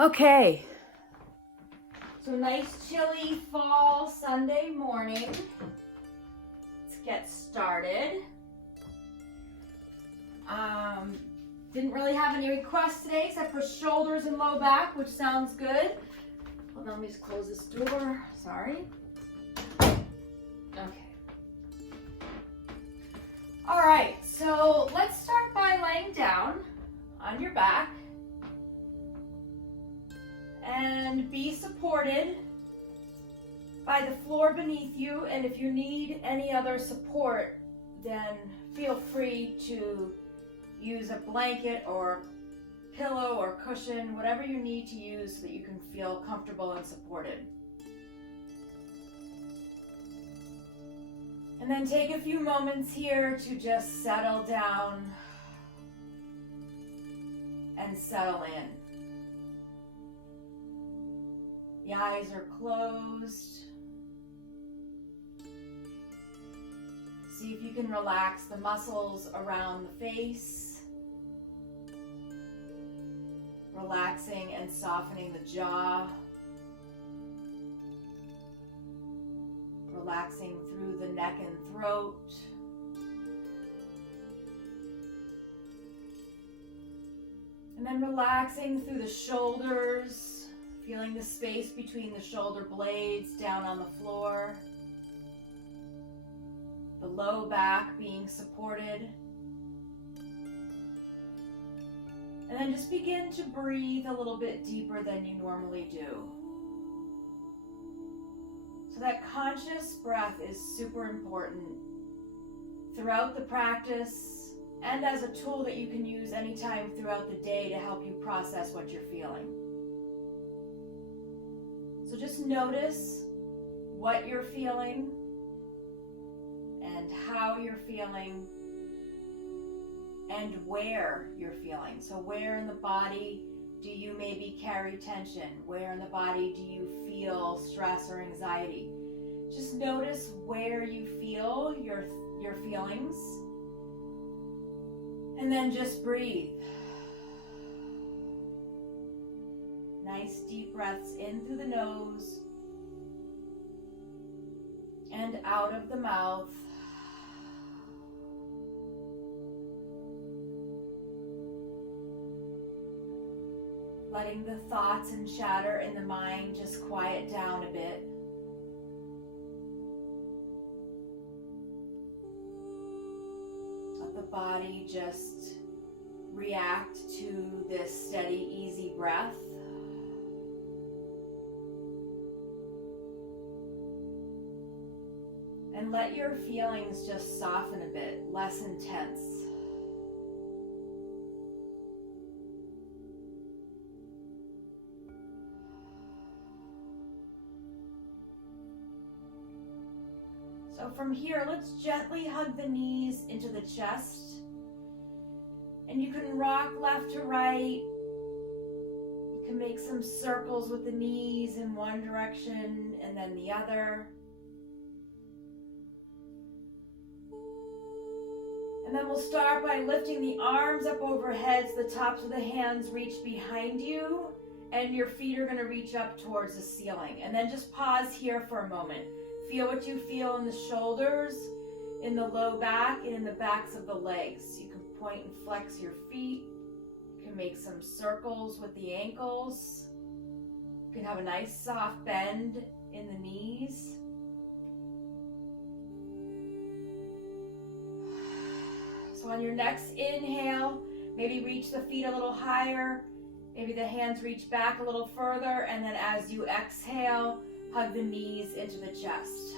Okay, so nice chilly fall Sunday morning. Let's get started. Didn't really have any requests today except for shoulders and low back, which sounds good. Hold on, let me just close this door. Sorry. Okay. All right, so let's start by laying down on your back and be supported by the floor beneath you. And if you need any other support, then feel free to use a blanket or pillow or cushion, whatever you need to use so that you can feel comfortable and supported. And then take a few moments here to just settle down and settle in. The eyes are closed. See if you can relax the muscles around the face. Relaxing and softening the jaw. Relaxing through the neck and throat. And then relaxing through the shoulders, feeling the space between the shoulder blades down on the floor. The low back being supported. And then just begin to breathe a little bit deeper than you normally do. So that conscious breath is super important throughout the practice and as a tool that you can use anytime throughout the day to help you process what you're feeling. So just notice what you're feeling and how you're feeling and where you're feeling. So where in the body do you maybe carry tension? Where in the body do you feel stress or anxiety? Just notice where you feel your feelings. And then just breathe. Nice deep breaths in through the nose and out of the mouth. Letting the thoughts and chatter in the mind just quiet down a bit. Let the body just react to this steady, easy breath. And let your feelings just soften a bit, less intense. So from here, let's gently hug the knees into the chest. And you can rock left to right. You can make some circles with the knees in one direction and then the other. And then we'll start by lifting the arms up overhead so the tops of the hands reach behind you and your feet are going to reach up towards the ceiling. And then just pause here for a moment. Feel what you feel in the shoulders, in the low back, and in the backs of the legs. You can point and flex your feet. You can make some circles with the ankles. You can have a nice soft bend in the knees. So on your next inhale, maybe reach the feet a little higher. Maybe the hands reach back a little further. And then as you exhale, hug the knees into the chest.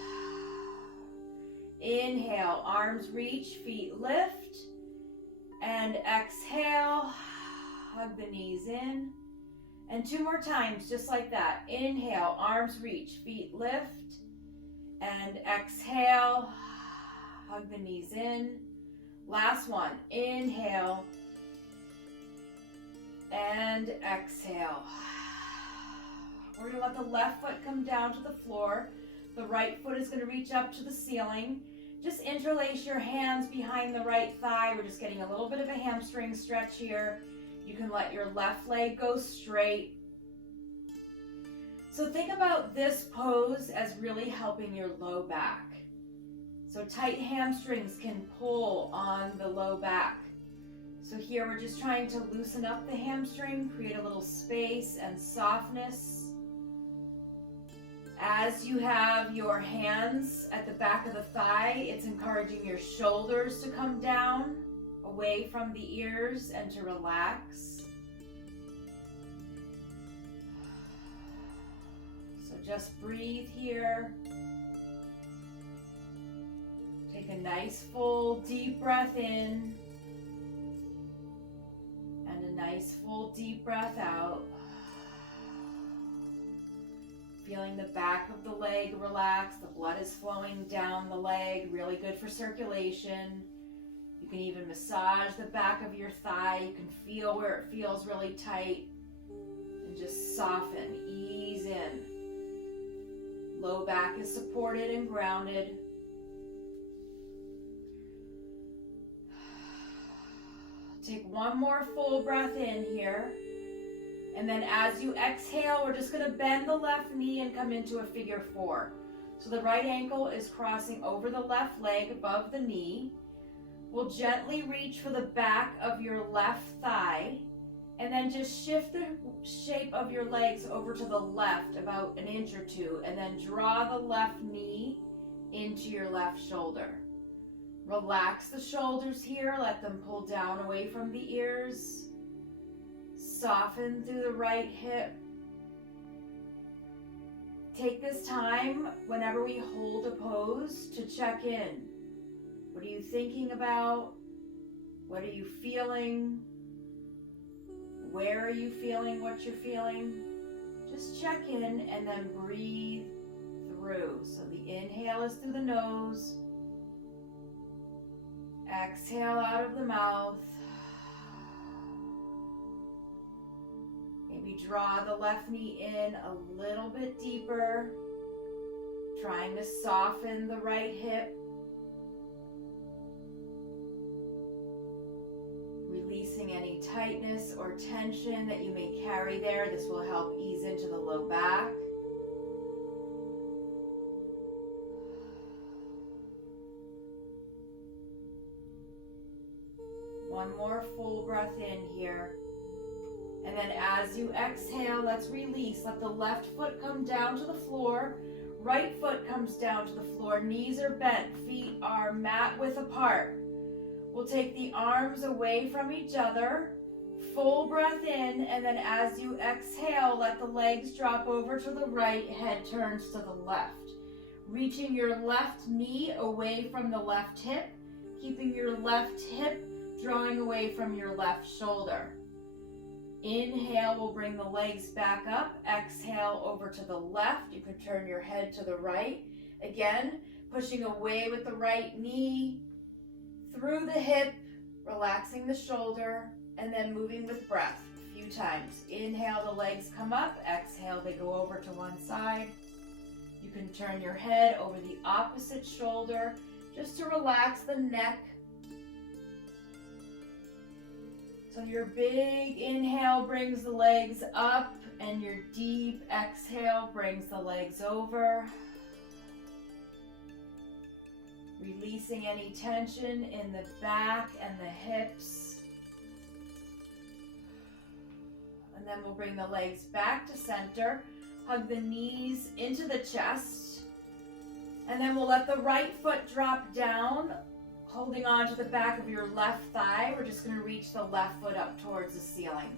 Inhale, arms reach, feet lift. And exhale, hug the knees in. And two more times, just like that. Inhale, arms reach, feet lift. And exhale, hug the knees in. Last one, inhale. And exhale. We're going to let the left foot come down to the floor. The right foot is going to reach up to the ceiling. Just interlace your hands behind the right thigh. We're just getting a little bit of a hamstring stretch here. You can let your left leg go straight. So think about this pose as really helping your low back. So tight hamstrings can pull on the low back. So here we're just trying to loosen up the hamstring, create a little space and softness. As you have your hands at the back of the thigh, it's encouraging your shoulders to come down, away from the ears, and to relax. So just breathe here. Take a nice full deep breath in and a nice full deep breath out. Feeling the back of the leg relax, the blood is flowing down the leg, really good for circulation. You can even massage the back of your thigh. You can feel where it feels really tight and just soften, ease in. Low back is supported and grounded. Take one more full breath in here. And then as you exhale, we're just going to bend the left knee and come into a figure four. So the right ankle is crossing over the left leg above the knee. We'll gently reach for the back of your left thigh and then just shift the shape of your legs over to the left about an inch or two and then draw the left knee into your left shoulder. Relax the shoulders here, let them pull down away from the ears. Soften through the right hip. Take this time whenever we hold a pose to check in. What are you thinking about? What are you feeling? Where are you feeling what you're feeling? Just check in and then breathe through. So the inhale is through the nose. Exhale out of the mouth. Maybe draw the left knee in a little bit deeper, trying to soften the right hip. Releasing any tightness or tension that you may carry there. This will help ease into the low back. One more full breath in here. And then as you exhale, let's release. Let the left foot come down to the floor. Right foot comes down to the floor. Knees are bent. Feet are mat width apart. We'll take the arms away from each other. Full breath in. And then as you exhale, let the legs drop over to the right. Head turns to the left. Reaching your left knee away from the left hip. Keeping your left hip drawing away from your left shoulder. Inhale will bring the legs back up. Exhale over to the left. You can turn your head to the right. Again, pushing away with the right knee, through the hip, relaxing the shoulder, and then moving with breath a few times. Inhale, the legs come up. Exhale, they go over to one side. You can turn your head over the opposite shoulder just to relax the neck. So your big inhale brings the legs up and your deep exhale brings the legs over. Releasing any tension in the back and the hips. And then we'll bring the legs back to center. Hug the knees into the chest. And then we'll let the right foot drop down. Holding on to the back of your left thigh, we're just going to reach the left foot up towards the ceiling.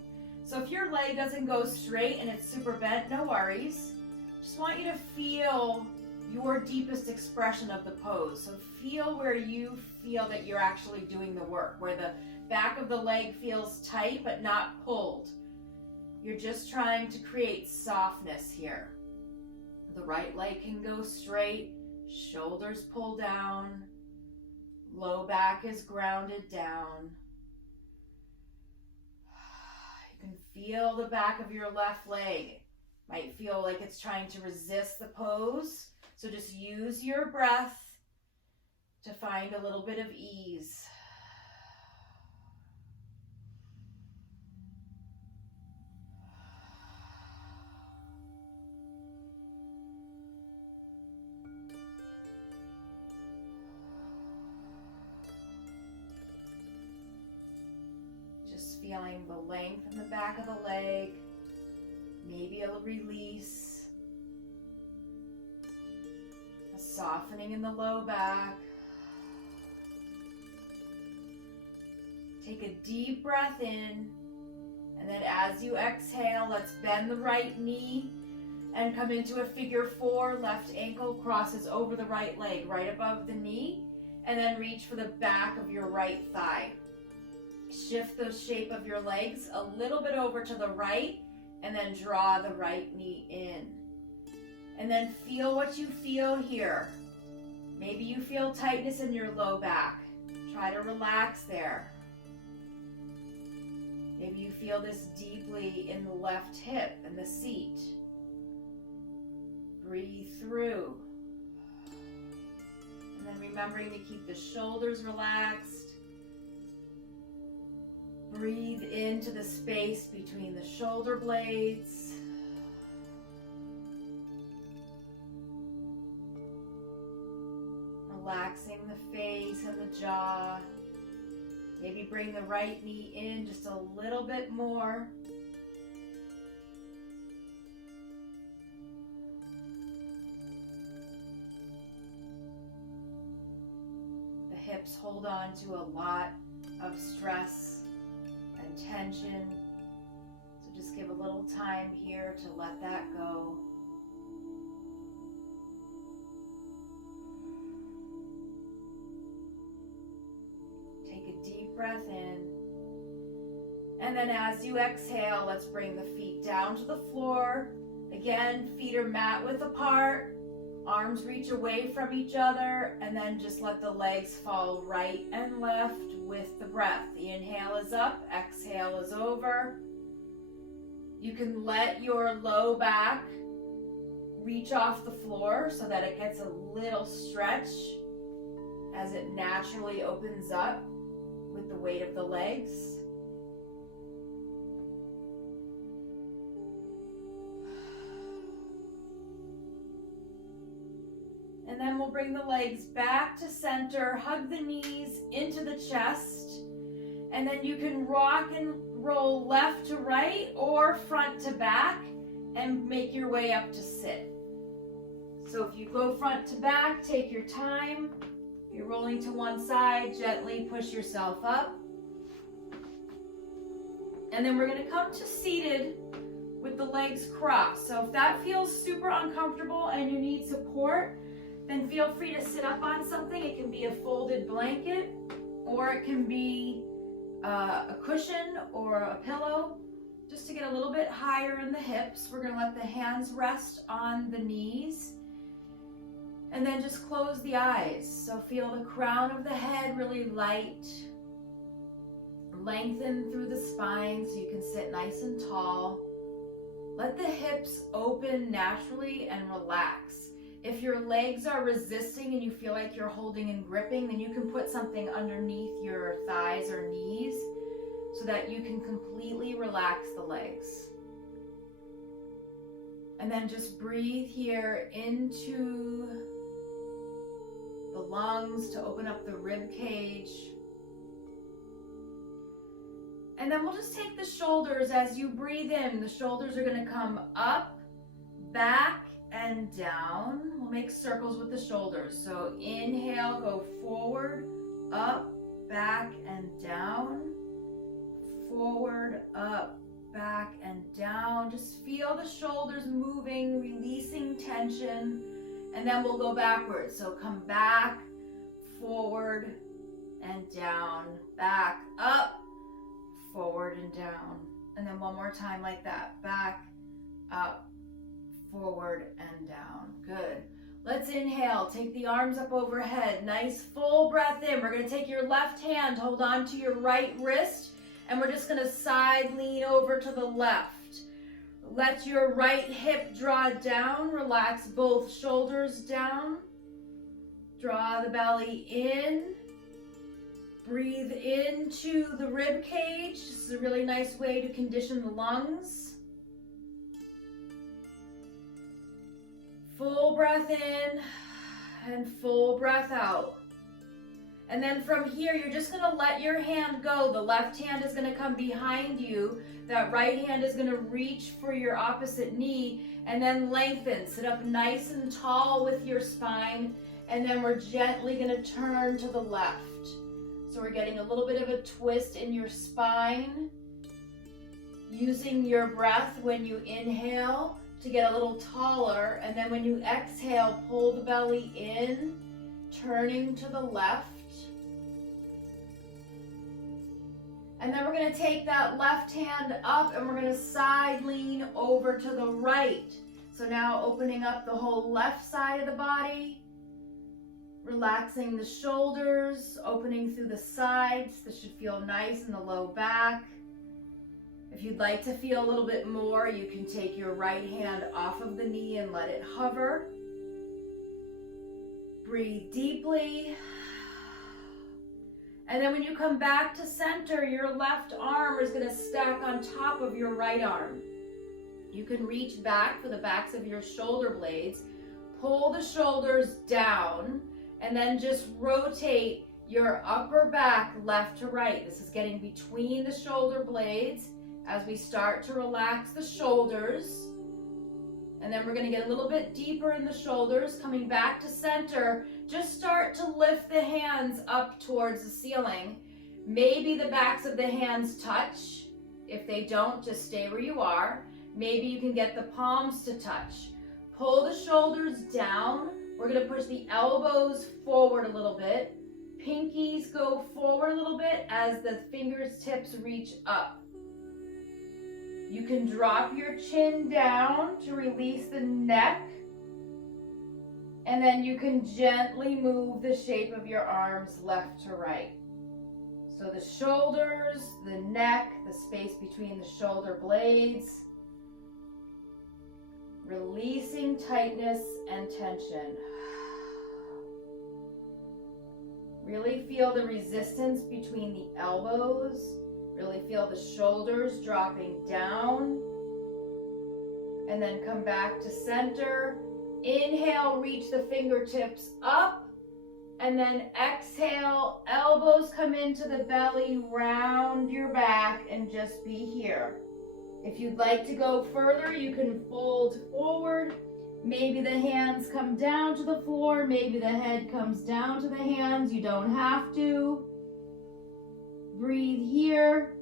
So if your leg doesn't go straight and it's super bent, no worries. Just want you to feel your deepest expression of the pose. So feel where you feel that you're actually doing the work, where the back of the leg feels tight but not pulled. You're just trying to create softness here. The right leg can go straight, shoulders pull down, low back is grounded down. You can feel the back of your left leg. Might feel like it's trying to resist the pose. So just use your breath to find a little bit of ease. feeling the length in the back of the leg, maybe a release, a softening in the low back. Take a deep breath in, and then as you exhale, let's bend the right knee and come into a figure four. Left ankle crosses over the right leg, right above the knee, and then reach for the back of your right thigh. Shift the shape of your legs a little bit over to the right, and then draw the right knee in. And then feel what you feel here. Maybe you feel tightness in your low back. Try to relax there. Maybe you feel this deeply in the left hip and the seat. Breathe through. And then remembering to keep the shoulders relaxed. Breathe into the space between the shoulder blades. Relaxing the face and the jaw. Maybe bring the right knee in just a little bit more. The hips hold on to a lot of stress and tension. So just give a little time here to let that go. Breath in, and then as you exhale, let's bring the feet down to the floor. Again, feet are mat width apart, arms reach away from each other, and then just let the legs fall right and left with the breath. The inhale is up, exhale is over. You can let your low back reach off the floor so that it gets a little stretch as it naturally opens up with the weight of the legs. And then we'll bring the legs back to center, hug the knees into the chest, and then you can rock and roll left to right or front to back and make your way up to sit. So if you go front to back, take your time. You're rolling to one side, gently push yourself up. And then we're going to come to seated with the legs crossed. So if that feels super uncomfortable and you need support, then feel free to sit up on something. It can be a folded blanket, or it can be a cushion or a pillow, just to get a little bit higher in the hips. We're going to let the hands rest on the knees. And then just close the eyes. So feel the crown of the head really light. Lengthen through the spine so you can sit nice and tall. Let the hips open naturally and relax. If your legs are resisting and you feel like you're holding and gripping, then you can put something underneath your thighs or knees so that you can completely relax the legs. And then just breathe here into the lungs to open up the rib cage. And then we'll just take the shoulders as you breathe in. The shoulders are going to come up, back, and down. We'll make circles with the shoulders. So inhale, go forward, up, back, and down. Forward, up, back, and down. Just feel the shoulders moving, releasing tension. And then we'll go backwards. So come back, forward, and down. Back, up, forward, and down. And then one more time like that. Back, up, forward, and down. Good. Let's inhale. Take the arms up overhead. Nice full breath in. We're going to take your left hand, hold on to your right wrist, and we're just going to side lean over to the left. Let your right hip draw down. Relax both shoulders down. Draw the belly in. Breathe into the rib cage. This is a really nice way to condition the lungs. Full breath in and full breath out. And then from here, you're just gonna let your hand go. The left hand is gonna come behind you. That right hand is gonna reach for your opposite knee and then lengthen. Sit up nice and tall with your spine. And then we're gently gonna turn to the left. So we're getting a little bit of a twist in your spine. Using your breath when you inhale to get a little taller. And then when you exhale, pull the belly in, turning to the left. And then we're going to take that left hand up and we're going to side lean over to the right. So now opening up the whole left side of the body, relaxing the shoulders, opening through the sides. This should feel nice in the low back. If you'd like to feel a little bit more, you can take your right hand off of the knee and let it hover. Breathe deeply. And then when you come back to center, your left arm is going to stack on top of your right arm. You can reach back for the backs of your shoulder blades, pull the shoulders down, and then just rotate your upper back left to right. This is getting between the shoulder blades as we start to relax the shoulders. And then we're going to get a little bit deeper in the shoulders, coming back to center. Just start to lift the hands up towards the ceiling. Maybe the backs of the hands touch. If they don't, just stay where you are. Maybe you can get the palms to touch. Pull the shoulders down. We're going to push the elbows forward a little bit. Pinkies go forward a little bit as the fingertips reach up. You can drop your chin down to release the neck. And then you can gently move the shape of your arms left to right. So the shoulders, the neck, the space between the shoulder blades. Releasing tightness and tension. Really feel the resistance between the elbows. Really feel the shoulders dropping down. And then come back to center. Inhale, reach the fingertips up. And then exhale, elbows come into the belly, round your back, and just be here. If you'd like to go further, you can fold forward. Maybe the hands come down to the floor. Maybe the head comes down to the hands. You don't have to. Breathe here.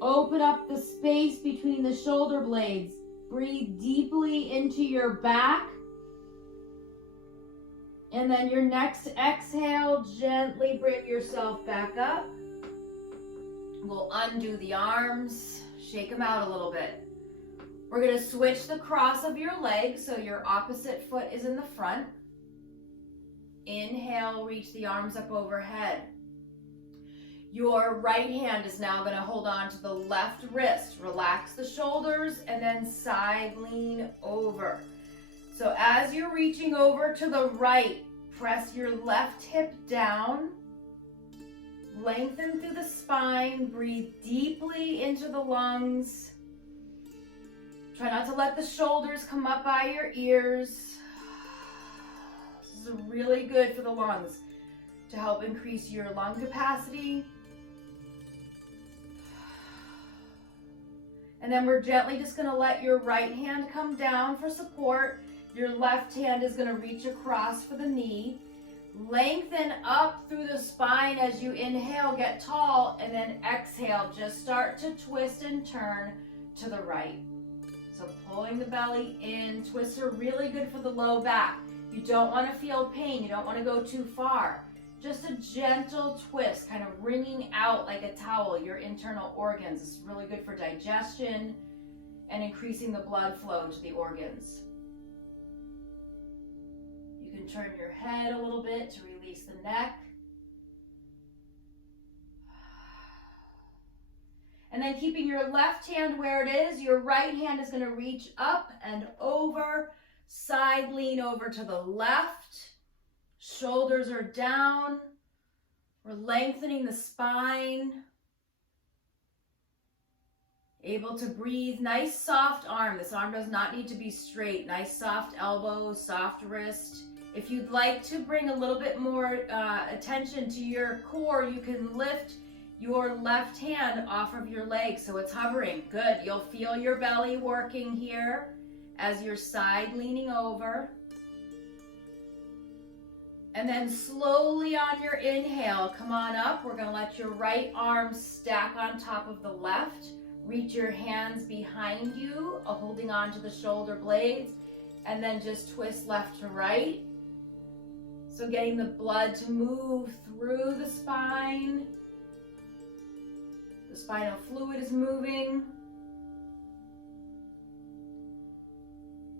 Open up the space between the shoulder blades. Breathe deeply into your back. And then your next exhale, gently bring yourself back up. We'll undo the arms, shake them out a little bit. We're going to switch the cross of your legs so your opposite foot is in the front. Inhale, reach the arms up overhead. Your right hand is now going to hold on to the left wrist. Relax the shoulders and then side lean over. So as you're reaching over to the right, press your left hip down. Lengthen through the spine. Breathe deeply into the lungs. Try not to let the shoulders come up by your ears. This is really good for the lungs to help increase your lung capacity. And then we're gently just going to let your right hand come down for support. Your left hand is going to reach across for the knee. Lengthen up through the spine as you inhale, get tall, and then exhale. Just start to twist and turn to the right. So pulling the belly in, twists are really good for the low back. You don't want to feel pain. You don't want to go too far. Just a gentle twist, kind of wringing out like a towel your internal organs. It's really good for digestion and increasing the blood flow to the organs. You can turn your head a little bit to release the neck. And then keeping your left hand where it is, your right hand is going to reach up and over, side lean over to the left. Shoulders are down. We're lengthening the spine. Able to breathe. Nice soft arm. This arm does not need to be straight. Nice soft elbow, soft wrist. If you'd like to bring a little bit more attention to your core, you can lift your left hand off of your leg so it's hovering. Good. You'll feel your belly working here as your side leaning over. And then slowly on your inhale, come on up. We're going to let your right arm stack on top of the left. Reach your hands behind you, holding on to the shoulder blades, and then just twist left to right. So getting the blood to move through the spine. The spinal fluid is moving.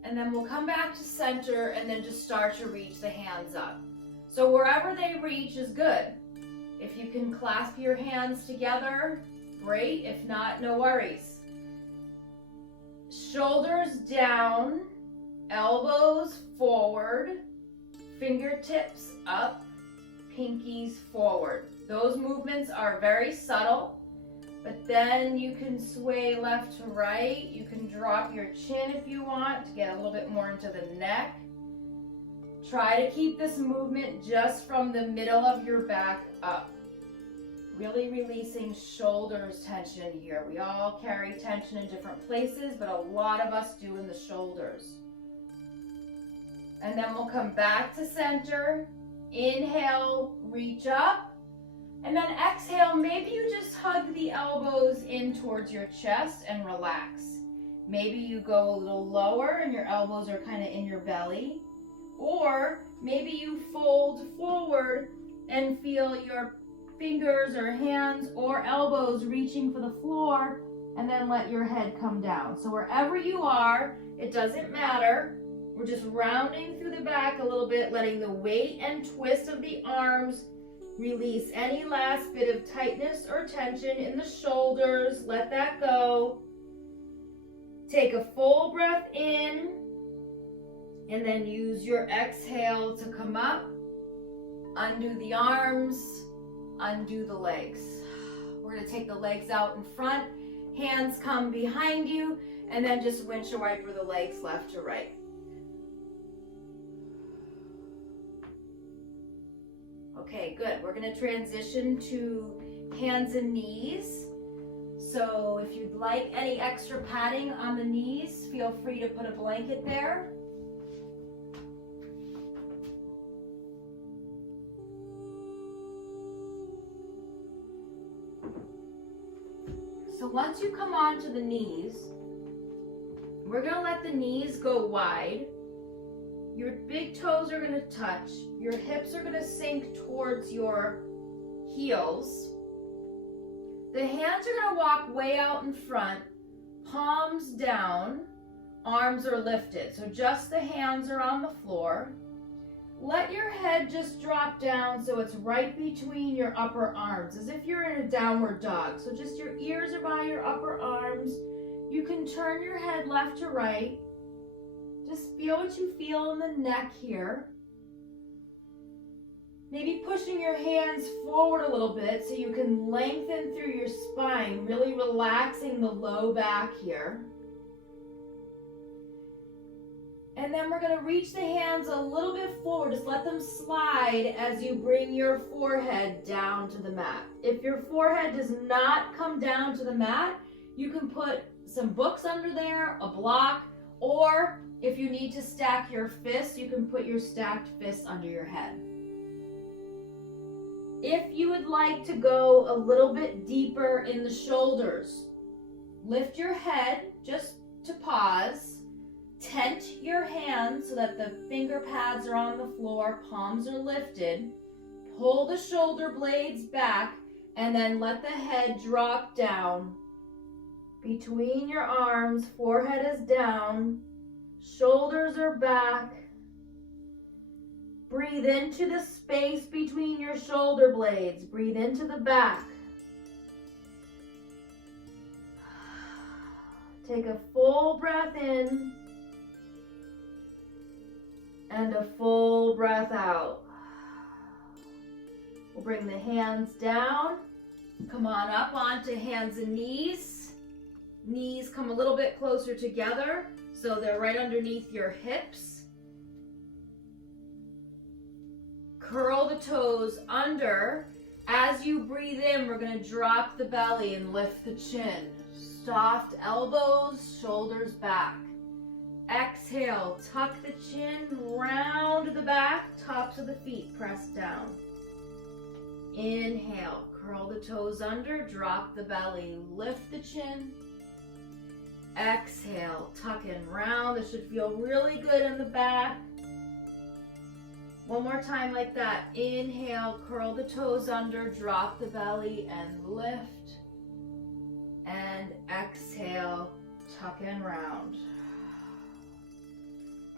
And then we'll come back to center and then just start to reach the hands up. So wherever they reach is good. If you can clasp your hands together, great. If not, no worries. Shoulders down, elbows forward, fingertips up, pinkies forward. Those movements are very subtle, but then you can sway left to right. You can drop your chin if you want to get a little bit more into the neck. Try to keep this movement just from the middle of your back up. Really releasing shoulders tension here. We all carry tension in different places, but a lot of us do in the shoulders. And then we'll come back to center. Inhale, reach up. And then exhale, maybe you just hug the elbows in towards your chest and relax. Maybe you go a little lower and your elbows are kind of in your belly. Or maybe you fold forward and feel your fingers or hands or elbows reaching for the floor, and then let your head come down. So wherever you are, it doesn't matter. We're just rounding through the back a little bit, letting the weight and twist of the arms release any last bit of tightness or tension in the shoulders. Let that go. Take a full breath in, and then use your exhale to come up. Undo the arms, undo the legs. We're going to take the legs out in front, hands come behind you, and then just windshield wiper the legs left to right. Okay, good. We're going to transition to hands and knees. So if you'd like any extra padding on the knees, feel free to put a blanket there. So once you come onto the knees, we're going to let the knees go wide. Your big toes are going to touch. Your hips are going to sink towards your heels. The hands are going to walk way out in front, palms down, arms are lifted. So just the hands are on the floor. Let your head just drop down so it's right between your upper arms, as if you're in a downward dog. So just your ears are by your upper arms. You can turn your head left to right. Just feel what you feel in the neck here. Maybe pushing your hands forward a little bit so you can lengthen through your spine, really relaxing the low back here. And then we're going to reach the hands a little bit forward. Just let them slide as you bring your forehead down to the mat. If your forehead does not come down to the mat, you can put some books under there, a block, or if you need to stack your fists, you can put your stacked fists under your head. If you would like to go a little bit deeper in the shoulders, lift your head just to pause. Tent your hands so that the finger pads are on the floor, palms are lifted. Pull the shoulder blades back and then let the head drop down. Between your arms, forehead is down, shoulders are back. Breathe into the space between your shoulder blades. Breathe into the back. Take a full breath in and a full breath out. We'll bring the hands down. Come on up onto hands and knees. Knees come a little bit closer together so they're right underneath your hips. curl the toes under. As you breathe in, we're going to drop the belly and lift the chin. Soft elbows, shoulders back. Exhale, tuck the chin, round the back, tops of the feet press down. Inhale, curl the toes under, drop the belly, lift the chin. Exhale, tuck and round. This should feel really good in the back. One more time like that. Inhale, curl the toes under, drop the belly and lift. And exhale, tuck and round.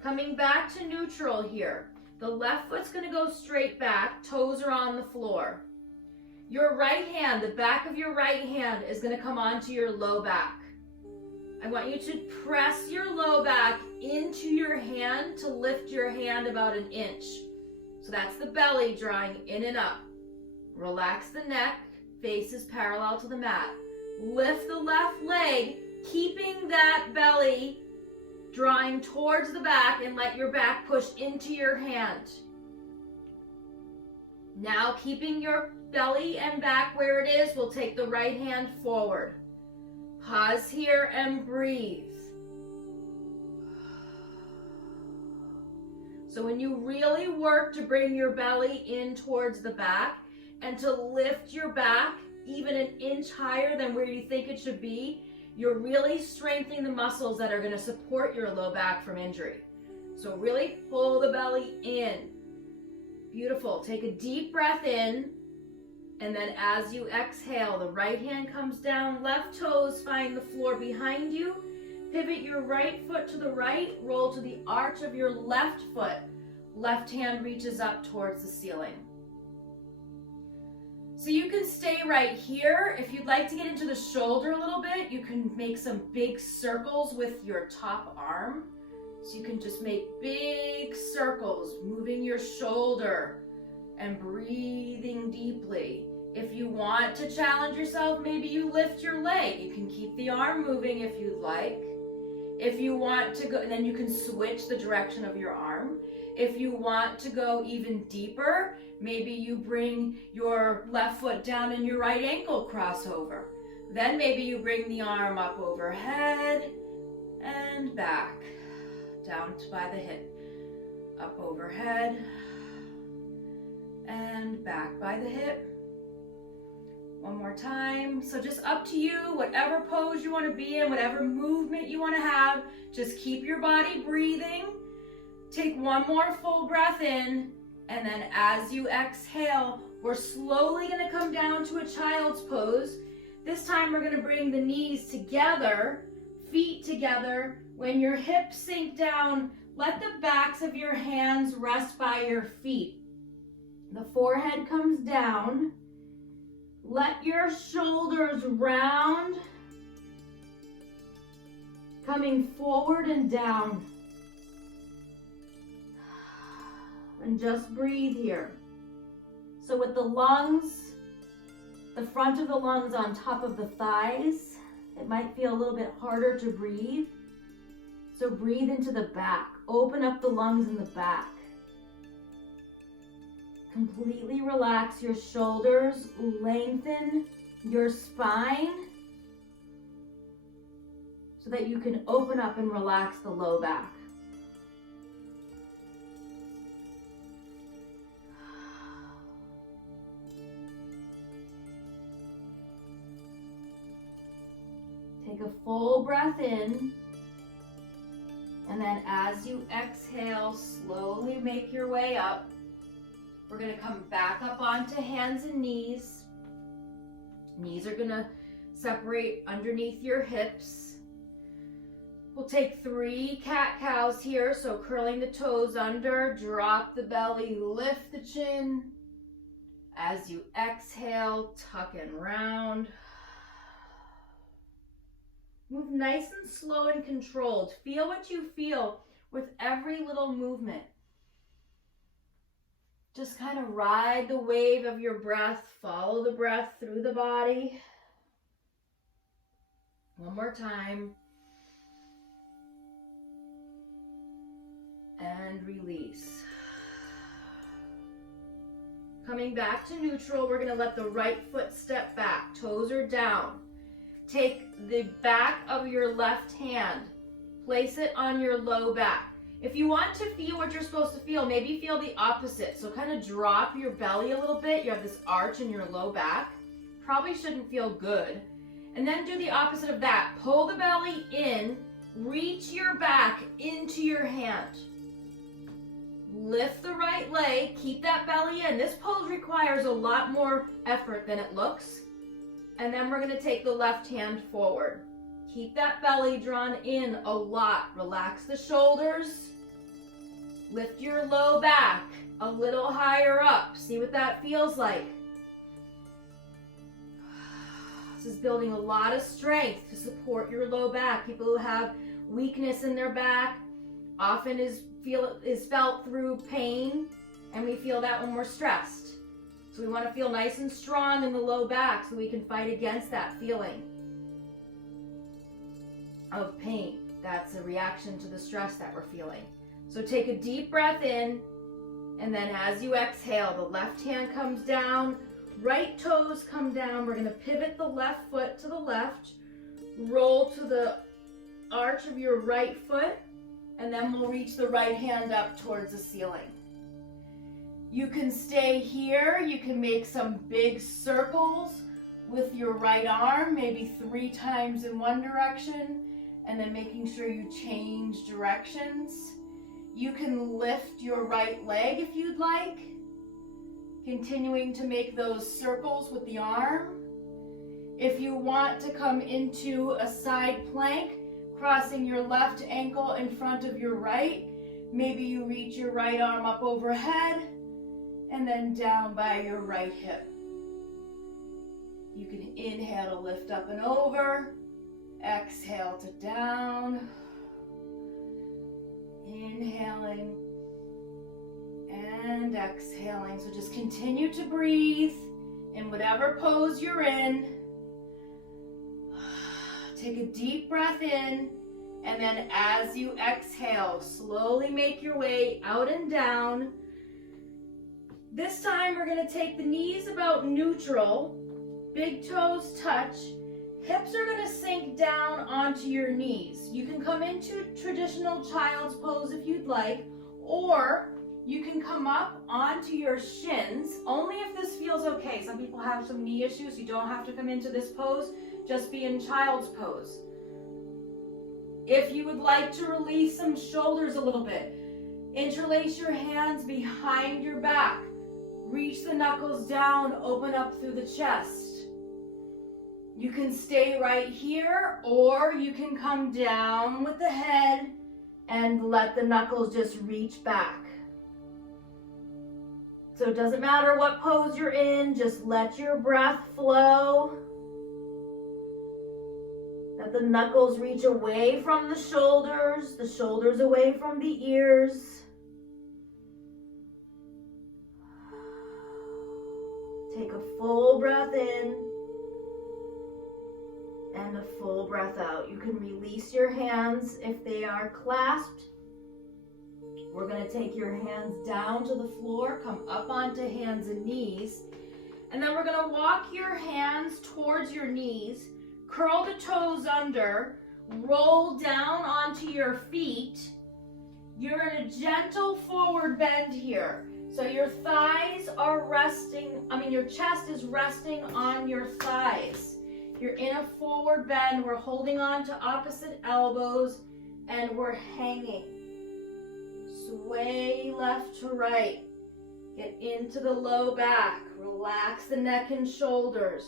Coming back to neutral here. The left foot's gonna go straight back, toes are on the floor. Your right hand, the back of your right hand is gonna come onto your low back. I want you to press your low back into your hand to lift your hand about an inch. So that's the belly drawing in and up. Relax the neck, face is parallel to the mat. Lift the left leg, keeping that belly drawing towards the back, and let your back push into your hand. Now, keeping your belly and back where it is, we'll take the right hand forward. Pause here and breathe. So when you really work to bring your belly in towards the back and to lift your back even an inch higher than where you think it should be, you're really strengthening the muscles that are going to support your low back from injury. So really pull the belly in. Beautiful. Take a deep breath in, and then as you exhale, the right hand comes down, left toes find the floor behind you. Pivot your right foot to the right, roll to the arch of your left foot. Left hand reaches up towards the ceiling. So you can stay right here. If you'd like to get into the shoulder a little bit, you can make some big circles with your top arm. So you can just make big circles, moving your shoulder and breathing deeply. If you want to challenge yourself, maybe you lift your leg. You can keep the arm moving if you'd like. If you want to go, and then you can switch the direction of your arm. If you want to go even deeper, maybe you bring your left foot down and your right ankle cross over. Then maybe you bring the arm up overhead and back, down by the hip. Up overhead and back by the hip. One more time. So just up to you, whatever pose you want to be in, whatever movement you want to have, just keep your body breathing. Take one more full breath in, and then as you exhale, we're slowly going to come down to a child's pose. This time we're going to bring the knees together, feet together. When your hips sink down, let the backs of your hands rest by your feet. The forehead comes down. Let your shoulders round, coming forward and down. And just breathe here. So with the lungs, the front of the lungs on top of the thighs, it might feel a little bit harder to breathe. So breathe into the back. Open up the lungs in the back. Completely relax your shoulders, lengthen your spine so that you can open up and relax the low back. Take a full breath in, and then as you exhale, slowly make your way up. We're going to come back up onto hands and knees. Knees are going to separate underneath your hips. We'll take 3 cat-cows here, so curling the toes under, drop the belly, lift the chin. As you exhale, tuck and round. Move nice and slow and controlled. Feel what you feel with every little movement. Just kind of ride the wave of your breath. Follow the breath through the body. One more time. And release. Coming back to neutral, we're gonna let the right foot step back. Toes are down. Take the back of your left hand, place it on your low back. If you want to feel what you're supposed to feel, maybe feel the opposite. So kind of drop your belly a little bit. You have this arch in your low back. Probably shouldn't feel good. And then do the opposite of that. Pull the belly in, reach your back into your hand. Lift the right leg, keep that belly in. This pose requires a lot more effort than it looks. And then we're going to take the left hand forward. Keep that belly drawn in a lot. Relax the shoulders. Lift your low back a little higher up. See what that feels like. This is building a lot of strength to support your low back. People who have weakness in their back often is felt through pain, and we feel that when we're stressed. So we want to feel nice and strong in the low back so we can fight against that feeling of pain. That's a reaction to the stress that we're feeling. So take a deep breath in, and then as you exhale, the left hand comes down, right toes come down. We're going to pivot the left foot to the left, roll to the arch of your right foot, and then we'll reach the right hand up towards the ceiling. You can stay here. You can make some big circles with your right arm, maybe 3 times in one direction, and then making sure you change directions. You can lift your right leg if you'd like, continuing to make those circles with the arm. If you want to come into a side plank, crossing your left ankle in front of your right, maybe you reach your right arm up overhead and then down by your right hip. You can inhale to lift up and over, exhale to down, inhaling and exhaling. So just continue to breathe in whatever pose you're in. Take a deep breath in, and then as you exhale, slowly make your way out and down. This time we're going to take the knees about neutral, big toes touch, hips are going to sink down onto your knees. You can come into traditional child's pose if you'd like, or you can come up onto your shins, only if this feels okay. Some people have some knee issues, you don't have to come into this pose. Just be in child's pose. If you would like to release some shoulders a little bit, interlace your hands behind your back. Reach the knuckles down, open up through the chest. You can stay right here, or you can come down with the head and let the knuckles just reach back. So it doesn't matter what pose you're in, just let your breath flow. Let the knuckles reach away from the shoulders away from the ears. Take a full breath in and a full breath out. You can release your hands if they are clasped. We're going to take your hands down to the floor, come up onto hands and knees, and then we're going to walk your hands towards your knees. Curl the toes under, roll down onto your feet. You're in a gentle forward bend here. So your thighs are resting, your chest is resting on your thighs. You're in a forward bend. We're holding on to opposite elbows and we're hanging. Sway left to right. Get into the low back. Relax the neck and shoulders.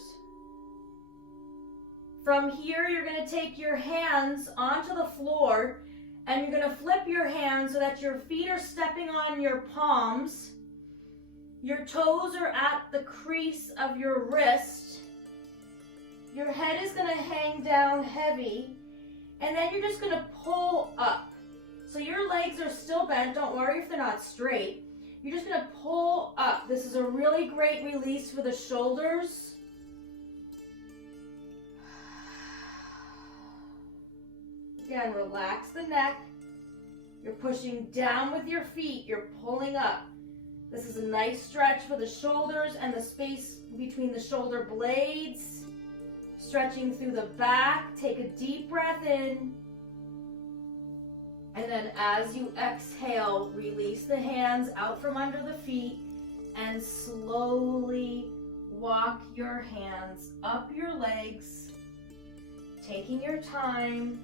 From here, you're going to take your hands onto the floor and you're going to flip your hands so that your feet are stepping on your palms. Your toes are at the crease of your wrist. Your head is going to hang down heavy, and then you're just going to pull up. So your legs are still bent. Don't worry if they're not straight. You're just going to pull up. This is a really great release for the shoulders. Again, relax the neck. You're pushing down with your feet. You're pulling up. This is a nice stretch for the shoulders and the space between the shoulder blades. Stretching through the back. Take a deep breath in. And then as you exhale, release the hands out from under the feet and slowly walk your hands up your legs, taking your time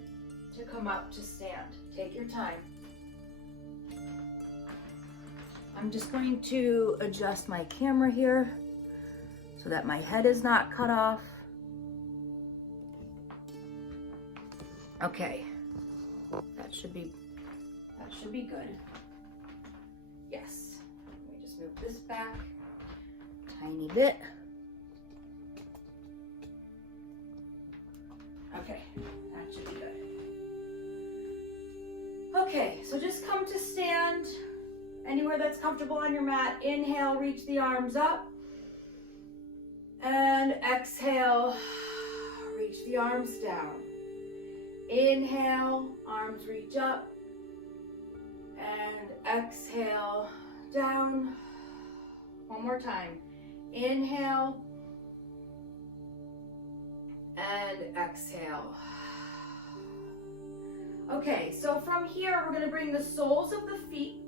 to come up to stand. Take your time. I'm just going to adjust my camera here so that my head is not cut off. Okay, that should be good. Yes, let me just move this back a tiny bit. Okay, that should be good. Okay, so just come to stand anywhere that's comfortable on your mat. Inhale, reach the arms up. And exhale, reach the arms down. Inhale, arms reach up. And exhale, down. One more time. Inhale. And exhale. Okay, so from here, we're going to bring the soles of the feet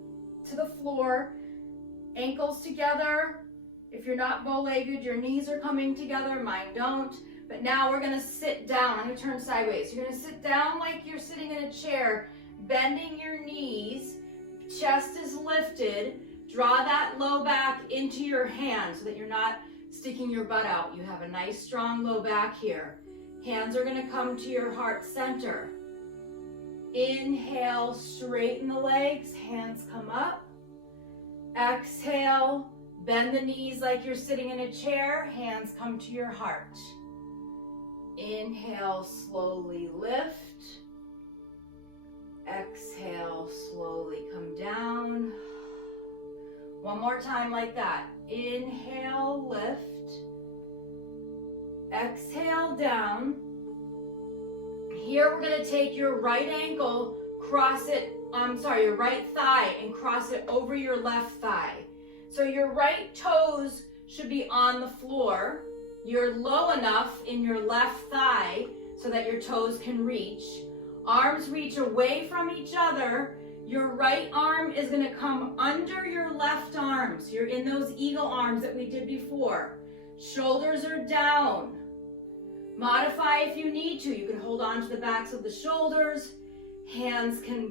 to the floor, ankles together. If you're not bow-legged, your knees are coming together. Mine don't. But now we're going to sit down. I'm going to turn sideways. You're going to sit down like you're sitting in a chair, bending your knees. Chest is lifted. Draw that low back into your hands so that you're not sticking your butt out. You have a nice strong low back here. Hands are going to come to your heart center. Inhale, straighten the legs, hands come up. Exhale, bend the knees like you're sitting in a chair, hands come to your heart. Inhale, slowly lift. Exhale, slowly come down. One more time like that. Inhale, lift. Exhale, down. Here we're going to take your right ankle, your right thigh and cross it over your left thigh. So your right toes should be on the floor. You're low enough in your left thigh so that your toes can reach. Arms reach away from each other. Your right arm is going to come under your left arm. So you're in those eagle arms that we did before. Shoulders are down. Modify if you need to. You can hold on to the backs of the shoulders.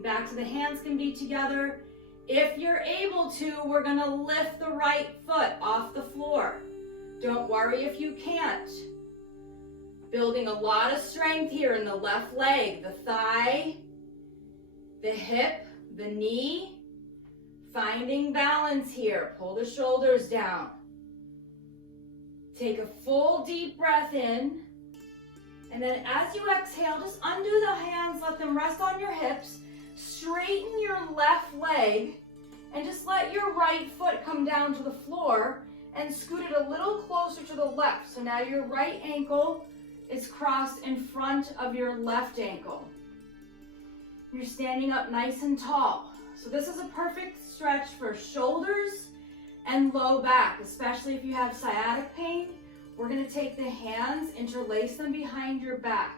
Backs of the hands can be together. If you're able to, we're going to lift the right foot off the floor. Don't worry if you can't. Building a lot of strength here in the left leg, the thigh, the hip, the knee. Finding balance here. Pull the shoulders down. Take a full deep breath in. And then as you exhale, just undo the hands, let them rest on your hips. Straighten your left leg and just let your right foot come down to the floor and scoot it a little closer to the left. So now your right ankle is crossed in front of your left ankle. You're standing up nice and tall. So this is a perfect stretch for shoulders and low back, especially if you have sciatic pain. We're going to take the hands, interlace them behind your back,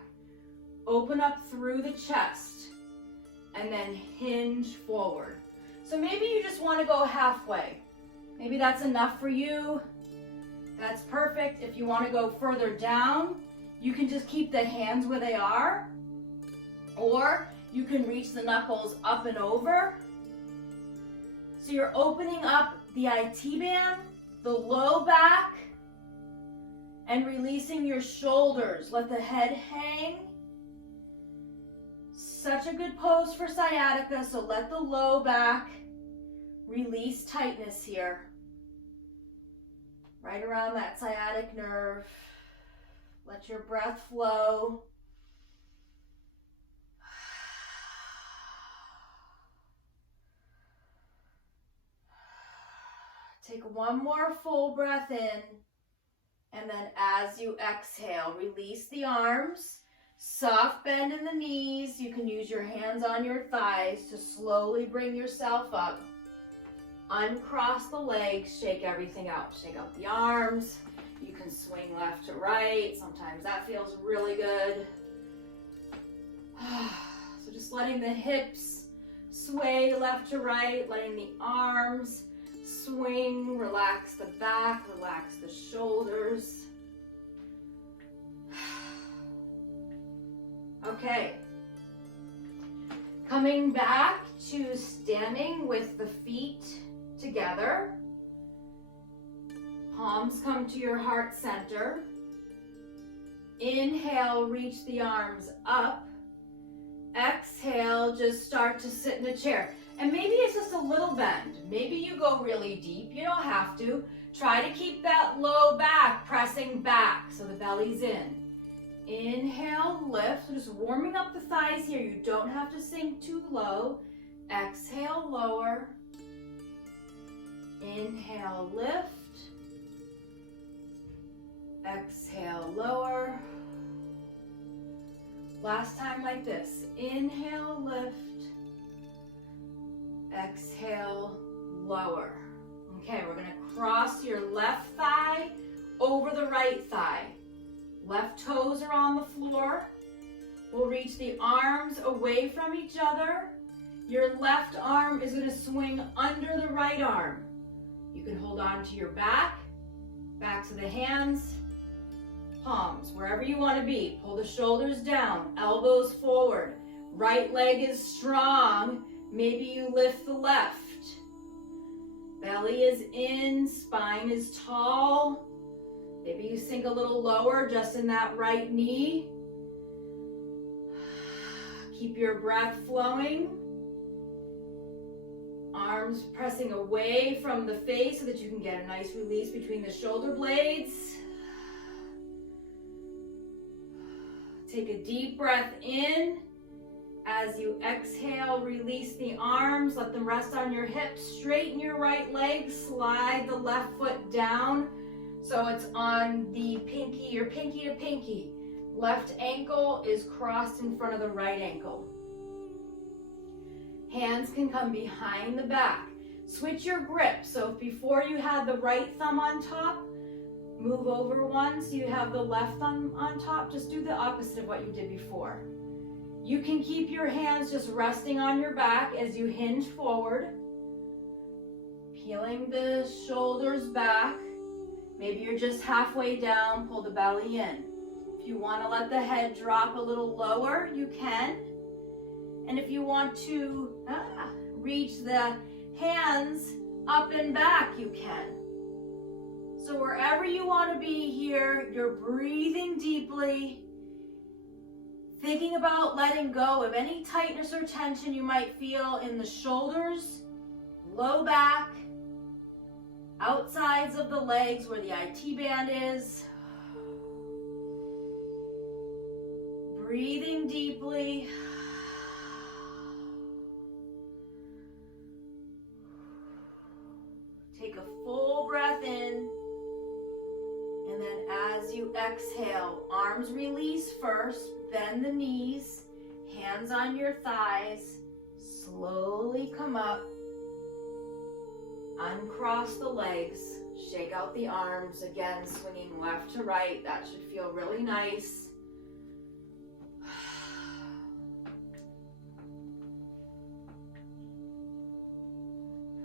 open up through the chest, and then hinge forward. So maybe you just want to go halfway. Maybe that's enough for you. That's perfect. If you want to go further down, you can just keep the hands where they are, or you can reach the knuckles up and over. So you're opening up the IT band, the low back, and releasing your shoulders. Let the head hang. Such a good pose for sciatica, so let the low back release tightness here. Right around that sciatic nerve. Let your breath flow. Take one more full breath in. And then as you exhale, release the arms, soft bend in the knees. You can use your hands on your thighs to slowly bring yourself up Uncross the legs, shake everything out. Shake out the arms. You can swing left to right. Sometimes that feels really good. So just letting the hips sway left to right, letting the arms swing, relax the back, relax the shoulders. Okay. Coming back to standing with the feet together. Palms come to your heart center. Inhale, reach the arms up. Exhale, just start to sit in a chair. And maybe it's just a little bend. Maybe you go really deep. You don't have to. Try to keep that low back pressing back so the belly's in. Inhale, lift. So just warming up the thighs here. You don't have to sink too low. Exhale, lower. Inhale, lift. Exhale, lower. Last time like this. Inhale, lift. Exhale, lower. Okay, we're gonna cross your left thigh over the right thigh. Left toes are on the floor. We'll reach the arms away from each other. Your left arm is gonna swing under the right arm. You can hold on to your back, backs of the hands, palms, wherever you want to be. Pull the shoulders down, elbows forward. Right leg is strong. Maybe you lift the left. Belly is in, spine is tall. Maybe you sink a little lower just in that right knee. Keep your breath flowing. Arms pressing away from the face so that you can get a nice release between the shoulder blades. Take a deep breath in. As you exhale, release the arms. Let them rest on your hips. Straighten your right leg. Slide the left foot down so it's on the pinky, your pinky to pinky. Left ankle is crossed in front of the right ankle. Hands can come behind the back. Switch your grip. So if before you had the right thumb on top, move over one so you have the left thumb on top. Just do the opposite of what you did before. You can keep your hands just resting on your back as you hinge forward. Peeling the shoulders back. Maybe you're just halfway down, pull the belly in. If you want to let the head drop a little lower, you can. And if you want to reach the hands up and back, you can. So wherever you want to be here, you're breathing deeply, thinking about letting go of any tightness or tension you might feel in the shoulders, low back, outsides of the legs where the IT band is. Breathing deeply. Take a full breath in. And then as you exhale, arms release first, bend the knees, hands on your thighs, slowly come up, uncross the legs, shake out the arms, again swinging left to right. That should feel really nice.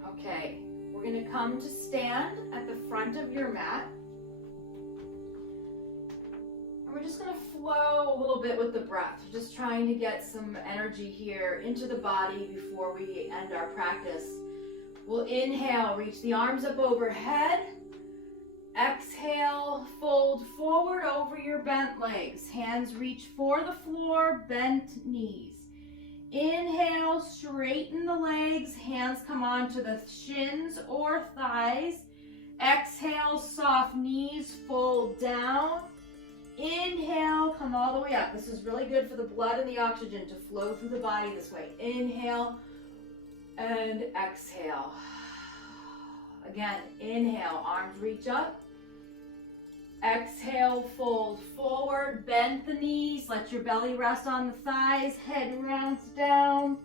Okay, we're going to come to stand at the front of your mat. We're just going to flow a little bit with the breath. We're just trying to get some energy here into the body before we end our practice. We'll inhale, reach the arms up overhead. Exhale, fold forward over your bent legs. Hands reach for the floor, bent knees. Inhale, straighten the legs. Hands come onto the shins or thighs. Exhale, soft knees, fold down. Inhale, come all the way up. This is really good for the blood and the oxygen to flow through the body this way. Inhale and exhale. Again, inhale, arms reach up. Exhale, fold forward, bend the knees, let your belly rest on the thighs, head rounds down.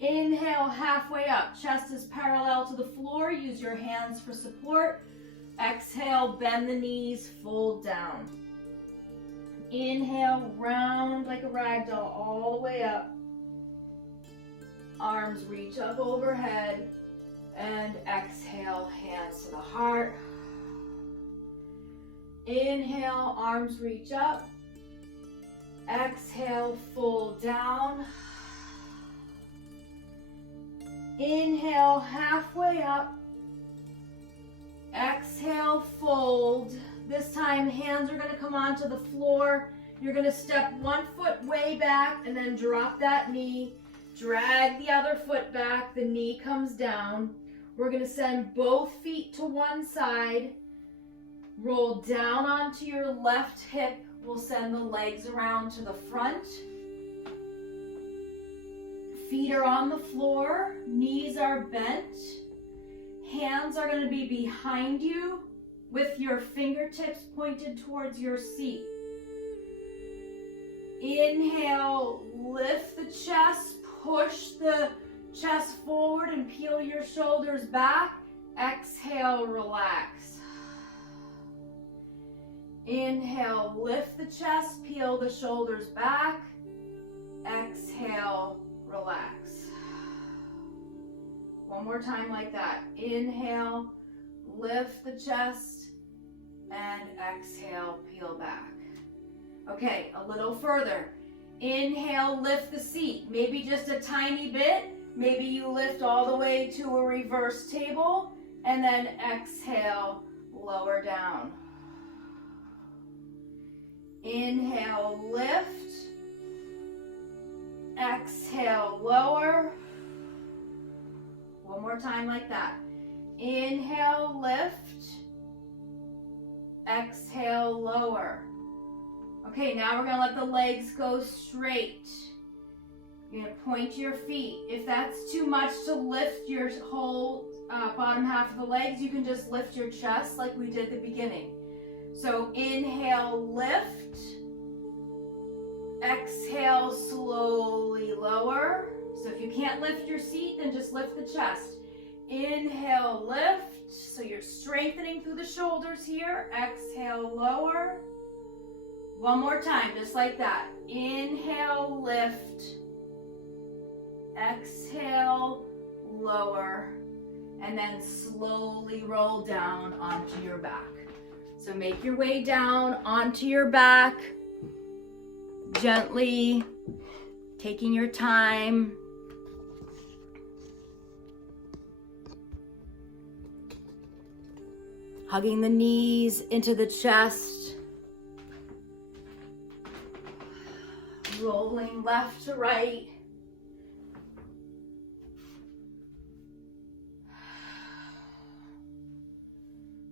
Inhale, half halfway up. Chest is parallel to the floor. Use your hands for support. Exhale, bend the knees, fold down. Inhale, round like a rag doll all the way up. Arms reach up overhead. And exhale, hands to the heart. Inhale, arms reach up. Exhale, fold down. Inhale, halfway up. Exhale, fold. This time, hands are going to come onto the floor. You're going to step one foot way back and then drop that knee. Drag the other foot back. The knee comes down. We're going to send both feet to one side. Roll down onto your left hip. We'll send the legs around to the front. Feet are on the floor. Knees are bent. Hands are going to be behind you with your fingertips pointed towards your seat. Inhale, lift the chest, push the chest forward and peel your shoulders back. Exhale, relax. Inhale, lift the chest, peel the shoulders back. Exhale, relax. One more time like that. Inhale, lift the chest, and exhale, peel back. Okay, a little further. Inhale, lift the seat. Maybe just a tiny bit. Maybe you lift all the way to a reverse table, and then exhale, lower down. Inhale, lift. Exhale, lower. One more time like that. Inhale, lift. Exhale, lower. Okay, now we're going to let the legs go straight. You're going to point your feet. If that's too much to lift your whole bottom half of the legs, you can just lift your chest like we did at the beginning. So inhale, lift. Exhale, slowly lower. So if you can't lift your seat, then just lift the chest. Inhale, lift. So you're strengthening through the shoulders here. Exhale, lower. One more time, just like that. Inhale, lift. Exhale, lower. And then slowly roll down onto your back. So make your way down onto your back. Gently, taking your time. Hugging the knees into the chest. Rolling left to right.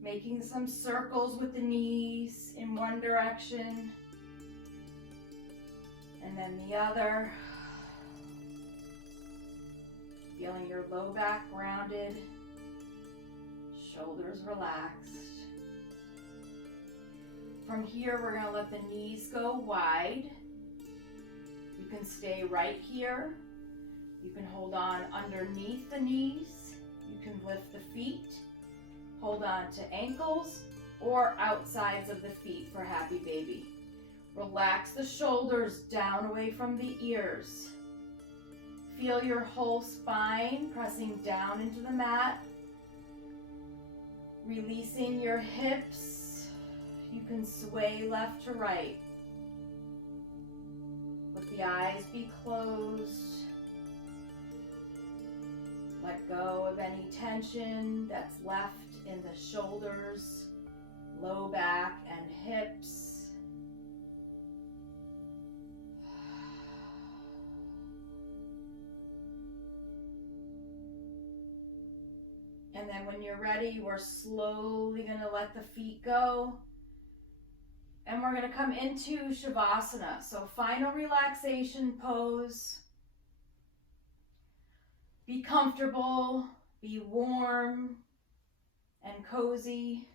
Making some circles with the knees in one direction and then the other. Feeling your low back grounded, shoulders relaxed. From here, we're going to let the knees go wide. You can stay right here. You can hold on underneath the knees. You can lift the feet. Hold on to ankles or outsides of the feet for happy baby. Relax the shoulders down away from the ears. Feel your whole spine pressing down into the mat. Releasing your hips. You can sway left to right. Let the eyes be closed. Let go of any tension that's left in the shoulders, low back, and hips. And then when you're ready, we're slowly going to let the feet go. And we're going to come into Shavasana. So final relaxation pose. Be comfortable, be warm and cozy.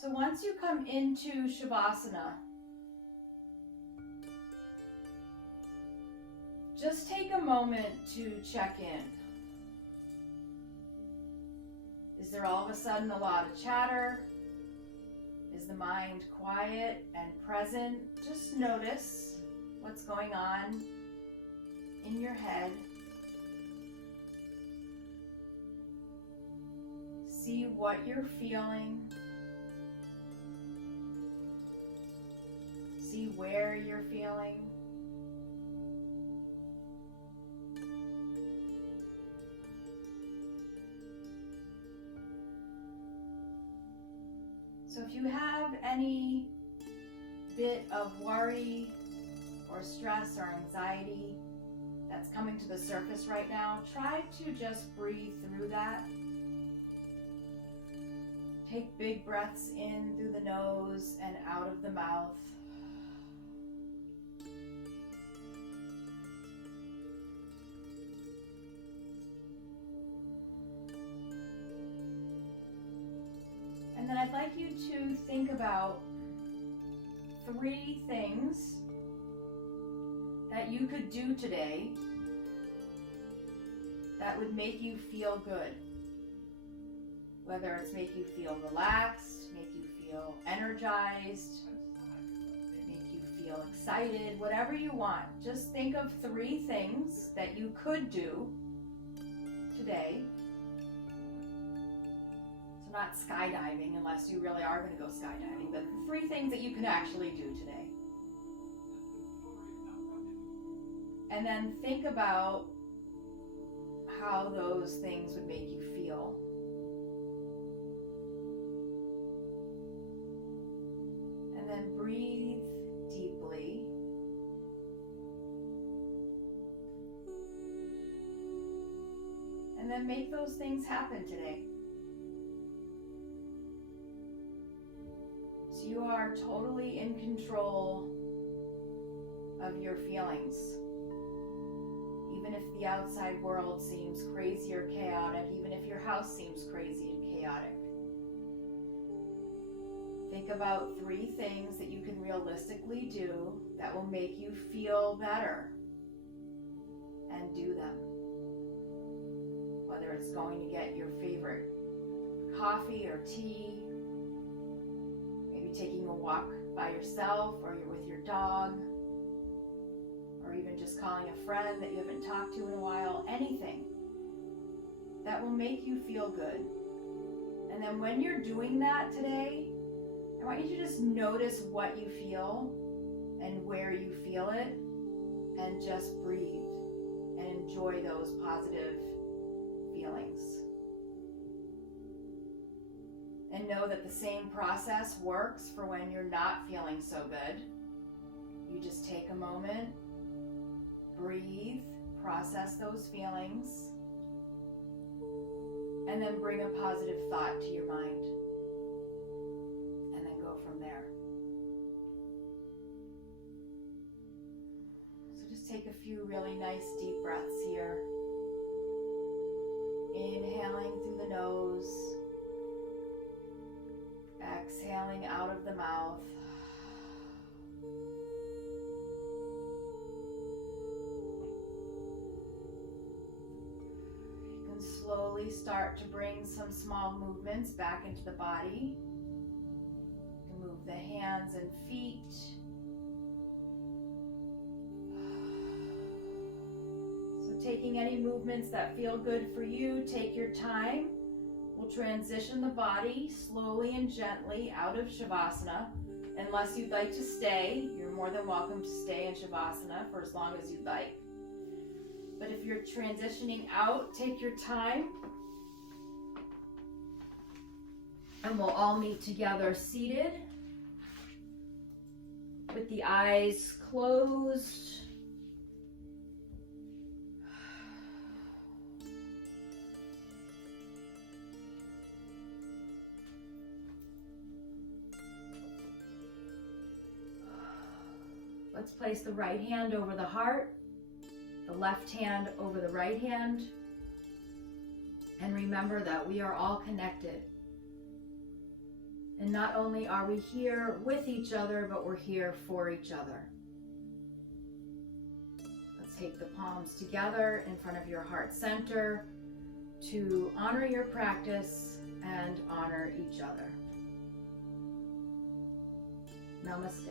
So once you come into Shavasana, just take a moment to check in. Is there all of a sudden a lot of chatter? Is the mind quiet and present? Just notice what's going on in your head. See what you're feeling. See where you're feeling. So if you have any bit of worry or stress or anxiety that's coming to the surface right now, try to just breathe through that. Take big breaths in through the nose and out of the mouth. And then I'd like you to think about 3 things that you could do today that would make you feel good. Whether it's make you feel relaxed, make you feel energized, make you feel excited, whatever you want. Just think of 3 things that you could do today. So not skydiving unless you really are going to go skydiving, but 3 things that you can actually do today. And then think about how those things would make you feel. And then breathe deeply. And then make those things happen today. So you are totally in control of your feelings. Even if the outside world seems crazy or chaotic, even if your house seems crazy and chaotic. Think about 3 things that you can realistically do that will make you feel better, and do them. Whether it's going to get your favorite coffee or tea, maybe taking a walk by yourself or you're with your dog, or even just calling a friend that you haven't talked to in a while, anything that will make you feel good. And then when you're doing that today, I want you to just notice what you feel and where you feel it, and just breathe and enjoy those positive feelings. And know that the same process works for when you're not feeling so good. You just take a moment, breathe, process those feelings, and then bring a positive thought to your mind. And then go from there. So just take a few really nice deep breaths here. Inhaling through the nose, exhaling out of the mouth. You can slowly start to bring some small movements back into the body. You can move the hands and feet. Taking any movements that feel good for you, take your time. We'll transition the body slowly and gently out of Shavasana. Unless you'd like to stay, you're more than welcome to stay in Shavasana for as long as you'd like. But if you're transitioning out, take your time. And we'll all meet together seated with the eyes closed. Let's place the right hand over the heart, the left hand over the right hand, and remember that we are all connected. And not only are we here with each other, but we're here for each other. Let's take the palms together in front of your heart center to honor your practice and honor each other. Namaste.